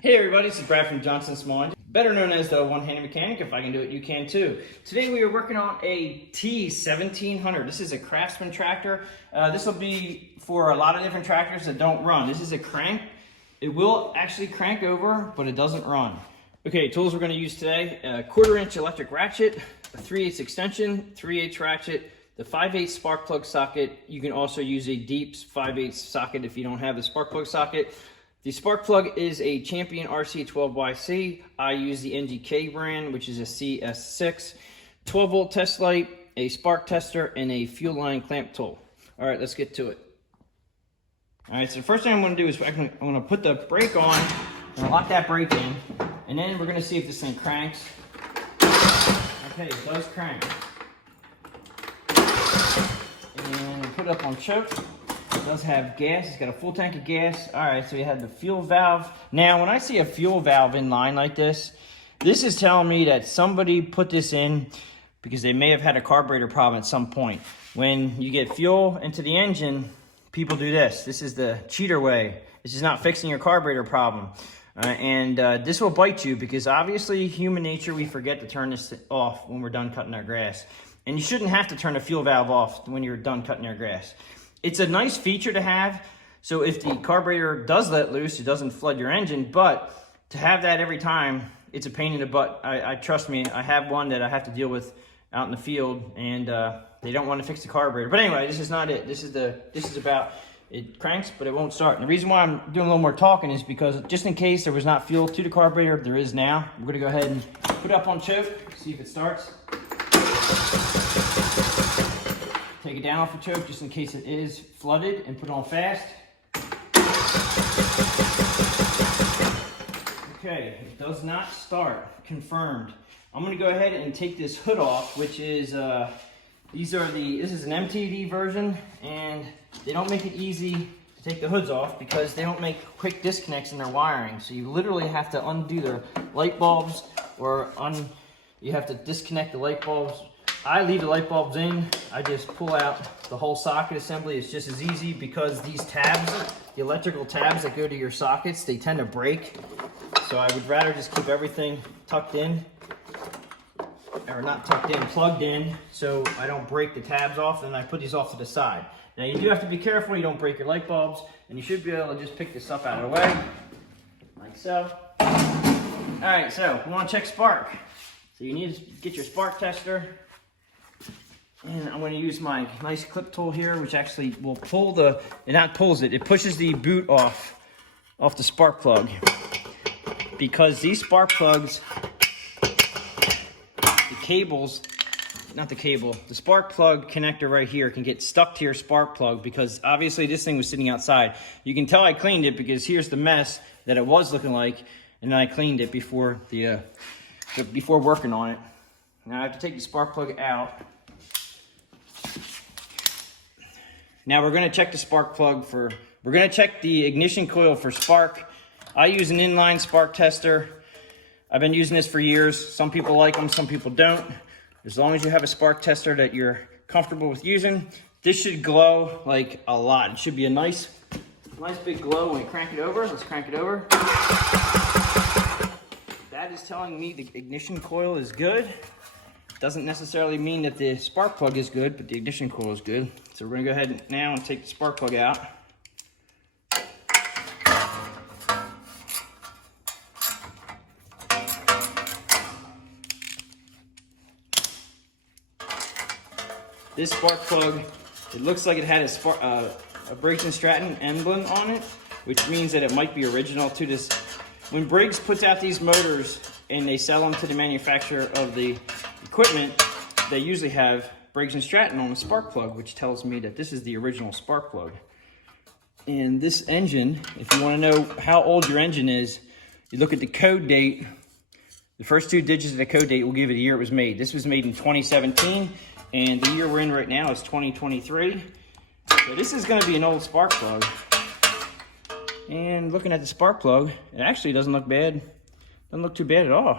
Hey everybody, this is Brad from Johnson Small, better known as the one-handed mechanic. If I can do it, you can too. Today we are working on a T1700. This is a Craftsman tractor. This will be for a lot of different tractors that don't run. This is a crank. It will actually crank over, but it doesn't run. Okay, tools we're going to use today: a 1/4-inch electric ratchet, a 3/8 extension, 3/8 ratchet, the 5/8 spark plug socket. You can also use a deep 5/8 socket if you don't have the spark plug socket. The spark plug is a Champion RC12YC. I use the NGK brand, which is a CS6. 12-volt test light, a spark tester, and a fuel line clamp tool. All right, let's get to it. All right, so the first thing I'm going to do is I'm going to put the brake on. I'm going to lock that brake in, and then we're going to see if this thing cranks. Okay, it does crank. And we'll put it up on choke. It does have gas. It's got a full tank of gas. All right, so you have the fuel valve. Now, when I see a fuel valve in line like this is telling me that somebody put this in because they may have had a carburetor problem at some point. When you get fuel into the engine, people do this. This is the cheater way. This is not fixing your carburetor problem. This will bite you because obviously human nature, we forget to turn this off when we're done cutting our grass. And you shouldn't have to turn the fuel valve off when you're done cutting your grass. It's a nice feature to have, so if the carburetor does let loose, it doesn't flood your engine, but to have that every time, it's a pain in the butt. Trust me, I have one that I have to deal with out in the field, and they don't want to fix the carburetor. But anyway, this is not it. This is about, it cranks, but it won't start. And the reason why I'm doing a little more talking is because just in case there was not fuel to the carburetor, there is now. We're gonna go ahead and put it up on choke, see if it starts. Take it down off the choke just in case it is flooded, and put it on fast. Okay, it does not start, confirmed. I'm gonna go ahead and take this hood off, which is, this is an MTD version, and they don't make it easy to take the hoods off because they don't make quick disconnects in their wiring. So you literally have to undo their light bulbs, or you have to disconnect the light bulbs. I leave the light bulbs in. I just pull out the whole socket assembly. It's just as easy because these tabs, the electrical tabs that go to your sockets, they tend to break. So I would rather just keep everything tucked in, or not tucked in, plugged in, so I don't break the tabs off, and I put these off to the side. Now you do have to be careful you don't break your light bulbs, and you should be able to just pick this up out of the way, like so. All right, so we want to check spark. So you need to get your spark tester. And I'm going to use my nice clip tool here, which actually will pull it pushes the boot off the spark plug. Because these spark plugs, the spark plug connector right here can get stuck to your spark plug because obviously this thing was sitting outside. You can tell I cleaned it because here's the mess that it was looking like, and then I cleaned it before before working on it. Now I have to take the spark plug out. Now we're going to check the spark plug we're going to check the ignition coil for spark. I use an inline spark tester. I've been using this for years. Some people like them, some people don't. As long as you have a spark tester that you're comfortable with using, this should glow like a lot. It should be a nice big glow when we crank it over. Let's crank it over. That is telling me the ignition coil is good. Doesn't necessarily mean that the spark plug is good, but the ignition coil is good. So we're gonna go ahead now and take the spark plug out. This spark plug, it looks like it had a Briggs & Stratton emblem on it, which means that it might be original to this. When Briggs puts out these motors and they sell them to the manufacturer of the equipment, they usually have Briggs & Stratton on the spark plug, which tells me that this is the original spark plug. And this engine, if you want to know how old your engine is, you look at the code date. The first 2 digits of the code date will give you the year it was made. This was made in 2017, and the year we're in right now is 2023. So this is going to be an old spark plug. And looking at the spark plug, it actually doesn't look bad. Doesn't look too bad at all.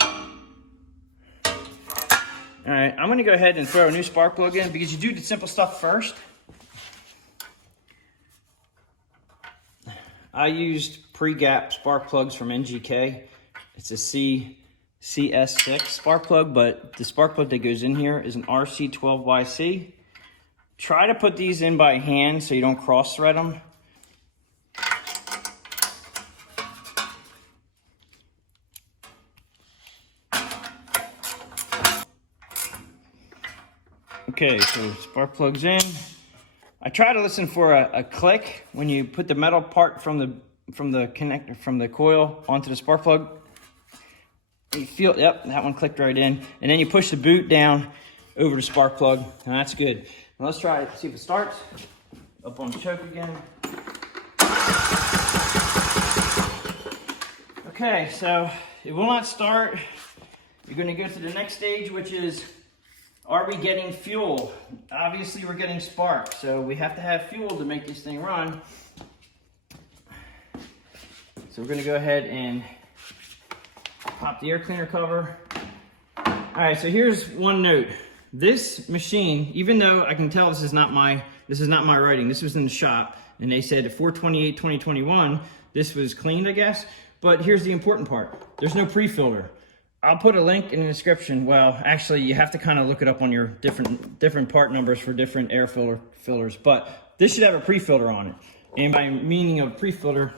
All right, I'm gonna go ahead and throw a new spark plug in because you do the simple stuff first. I used pre-gap spark plugs from NGK. It's a CS6 spark plug, but the spark plug that goes in here is an RC12YC. Try to put these in by hand so you don't cross thread them. Okay, so spark plugs in. I try to listen for a click when you put the metal part from the connector, from the coil onto the spark plug. You feel, yep, that one clicked right in. And then you push the boot down over the spark plug, and that's good. Now let's try it, see if it starts. Up on the choke again. Okay, so it will not start. You're gonna go to the next stage, which is, are we getting fuel? Obviously we're getting spark, so we have to have fuel to make this thing run. So we're gonna go ahead and pop the air cleaner cover. All right, so here's one note. This machine, even though I can tell this is not my writing, this was in the shop, and they said at 4/28/2021, this was cleaned, I guess, but here's the important part. There's no pre-filter. I'll put a link in the description. Well, actually, you have to kind of look it up on your different part numbers for different air filters, but this should have a pre-filter on it. And by meaning of pre-filter,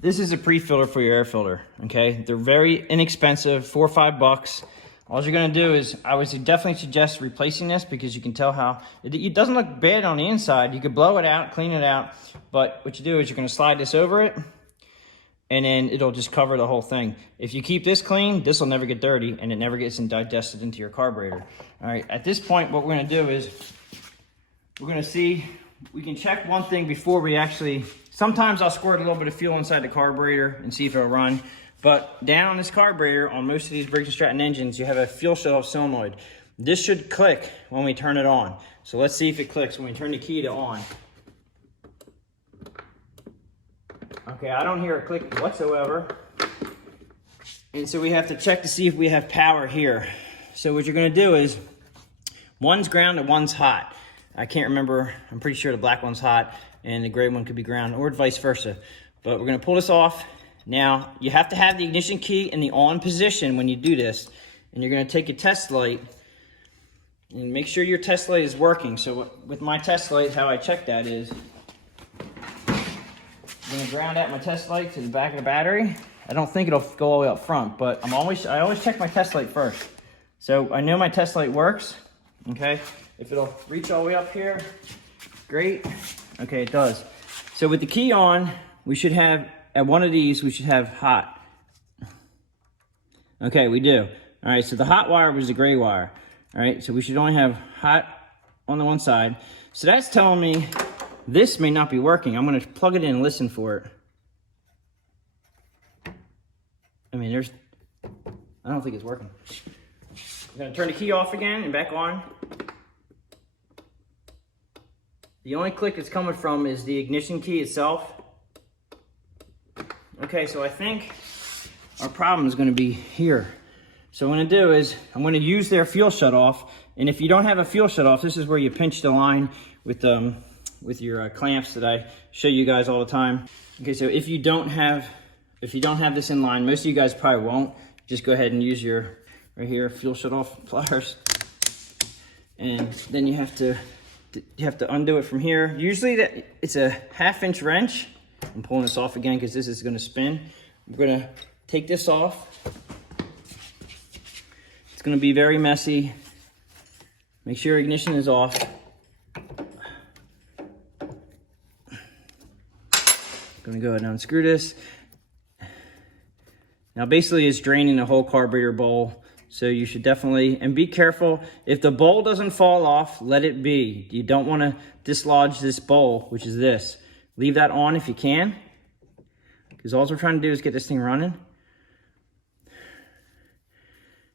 this is a pre-filter for your air filter, okay? They're very inexpensive, $4 or $5. All you're gonna do is, I would definitely suggest replacing this because you can tell how, it doesn't look bad on the inside. You could blow it out, clean it out, but what you do is you're gonna slide this over it, and then it'll just cover the whole thing. If you keep this clean, this will never get dirty, and it never gets digested into your carburetor. All right, at this point, what we're gonna do is, we're gonna see, we can check one thing before we actually, sometimes I'll squirt a little bit of fuel inside the carburetor and see if it'll run. But down on this carburetor, on most of these Briggs & Stratton engines, you have a fuel shutoff solenoid. This should click when we turn it on. So let's see if it clicks when we turn the key to on. Okay, I don't hear it click whatsoever. And so we have to check to see if we have power here. So what you're gonna do is, one's ground and one's hot. I can't remember, I'm pretty sure the black one's hot and the gray one could be ground, or vice versa. But we're gonna pull this off. Now, you have to have the ignition key in the on position when you do this. And you're gonna take a test light and make sure your test light is working. So with my test light, how I check that is, I'm gonna ground out my test light to the back of the battery. I don't think it'll go all the way up front, but I always check my test light first. So I know my test light works, okay? If it'll reach all the way up here, great. Okay, it does. So with the key on, we should have, at one of these, we should have hot. Okay, we do. All right, so the hot wire was the gray wire. All right, so we should only have hot on the one side. So that's telling me this may not be working. I'm gonna plug it in and listen for it. I mean, I don't think it's working. I'm gonna turn the key off again and back on. The only click it's coming from is the ignition key itself. Okay, so I think our problem is gonna be here. So what I'm gonna do is, I'm gonna use their fuel shutoff, and if you don't have a fuel shutoff, this is where you pinch the line with your clamps that I show you guys all the time. Okay, so if you don't have this in line, most of you guys probably won't, just go ahead and use your, right here, fuel shutoff pliers. And then you have to undo it from here. Usually it's a 1/2-inch wrench. I'm pulling this off again because this is gonna spin. We're gonna take this off. It's gonna be very messy. Make sure ignition is off. Gonna go ahead and unscrew this. Now basically it's draining the whole carburetor bowl. So you should definitely, and be careful, if the bowl doesn't fall off, let it be. You don't wanna dislodge this bowl, which is this. Leave that on if you can, because all we're trying to do is get this thing running.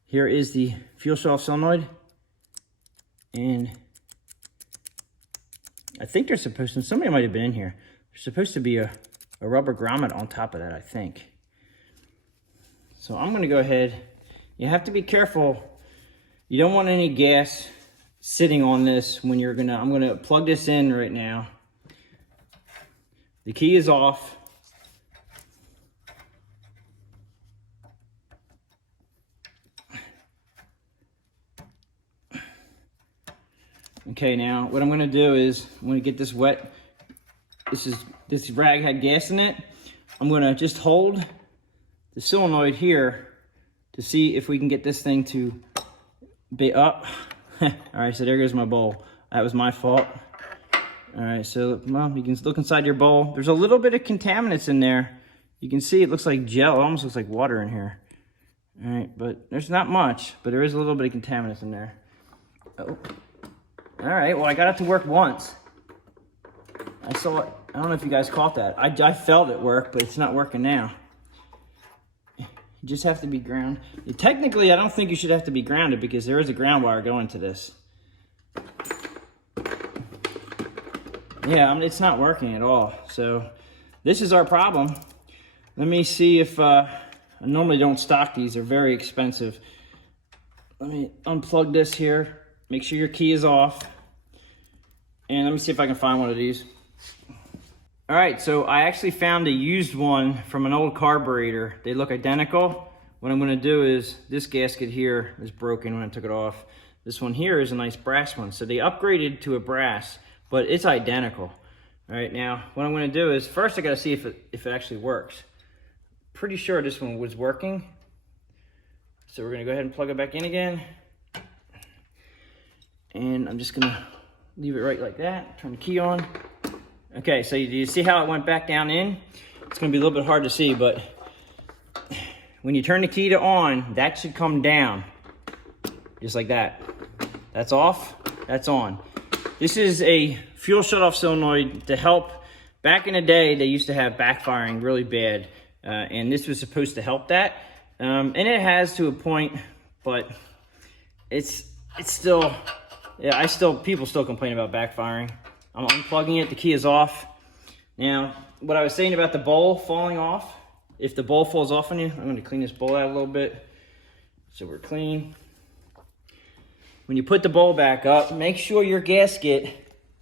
Here is the fuel shutoff solenoid. And I think there's supposed to, somebody might have been in here. There's supposed to be a rubber grommet on top of that, I think. So I'm gonna go ahead. You have to be careful. You don't want any gas sitting on this when you're I'm gonna plug this in right now. The key is off. Okay, now what I'm gonna do is I'm gonna get this wet. This rag had gas in it. I'm gonna just hold the solenoid here to see if we can get this thing to be up. All right, so there goes my bowl. That was my fault. All right, so well, you can look inside your bowl. There's a little bit of contaminants in there. You can see it looks like gel. It almost looks like water in here. All right, but there's not much, but there is a little bit of contaminants in there. Oh. All right, well, I got it to work once. I saw it. I don't know if you guys caught that. I felt it work, but it's not working now. You just have to be grounded. Technically, I don't think you should have to be grounded because there is a ground wire going to this. Yeah, I mean, it's not working at all. So this is our problem. Let me see if, I normally don't stock these. They're very expensive. Let me unplug this here. Make sure your key is off. And let me see if I can find one of these. All right, so I actually found a used one from an old carburetor. They look identical. What I'm gonna do is, this gasket here is broken when I took it off. This one here is a nice brass one. So they upgraded to a brass, but it's identical. All right, now what I'm gonna do is, first I gotta see if it actually works. Pretty sure this one was working. So we're gonna go ahead and plug it back in again. And I'm just gonna leave it right like that, turn the key on. Okay, so you see how it went back down in? It's gonna be a little bit hard to see, but when you turn the key to on, that should come down, just like that. That's off, that's on. This is a fuel shutoff solenoid to help. Back in the day, they used to have backfiring really bad, and this was supposed to help that. And it has to a point, but it's still, yeah, people still complain about backfiring. I'm unplugging it, the key is off. Now, what I was saying about the bowl falling off, if the bowl falls off on you, I'm gonna clean this bowl out a little bit so we're clean. When you put the bowl back up, make sure your gasket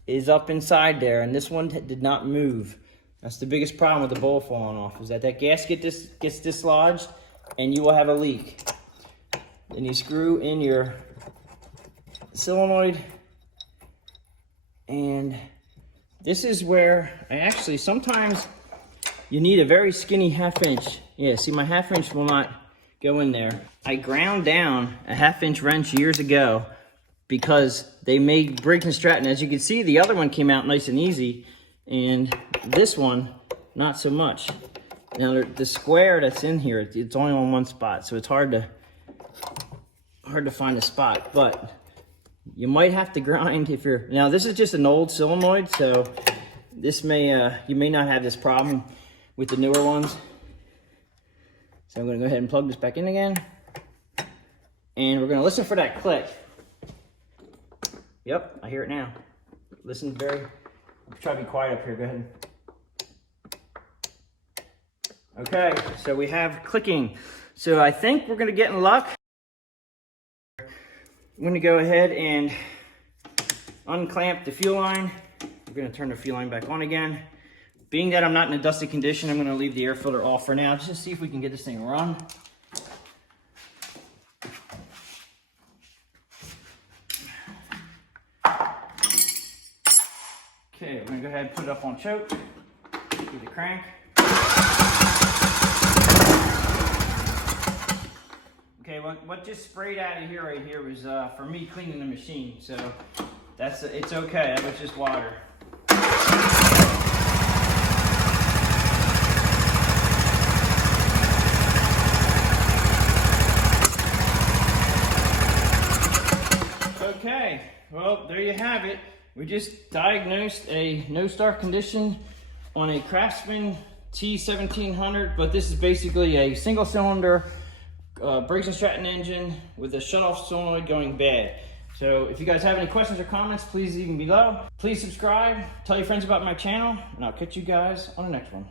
is up inside there, and this one did not move. That's the biggest problem with the bowl falling off, is that gasket gets dislodged and you will have a leak. Then you screw in your solenoid, and this is where I actually, sometimes you need a very skinny 1/2 inch. Yeah, see, my 1/2 inch will not go in there. I ground down a 1/2 inch wrench years ago because they made Briggs & Stratton. As you can see, the other one came out nice and easy, and this one, not so much. Now, the square that's in here, it's only on one spot, so it's hard to find a spot, but you might have to grind if you're, now this is just an old solenoid, so this may, you may not have this problem with the newer ones. So I'm gonna go ahead and plug this back in again. And we're gonna listen for that click. Yep, I hear it now. Listen try to be quiet up here, go ahead. Okay, so we have clicking. So I think we're gonna get in luck. I'm gonna go ahead and unclamp the fuel line. We're gonna turn the fuel line back on again. Being that I'm not in a dusty condition, I'm gonna leave the air filter off for now, just to see if we can get this thing run. Okay, we're gonna go ahead and put it up on choke. Give the crank. Okay, what just sprayed out of here right here was for me cleaning the machine, so it's okay. That was just water. Okay, well, there you have it. We just diagnosed a no-start condition on a Craftsman T1700, but this is basically a single-cylinder Briggs & Stratton engine with a shutoff solenoid going bad. So if you guys have any questions or comments, please leave them below. Please subscribe, tell your friends about my channel, and I'll catch you guys on the next one.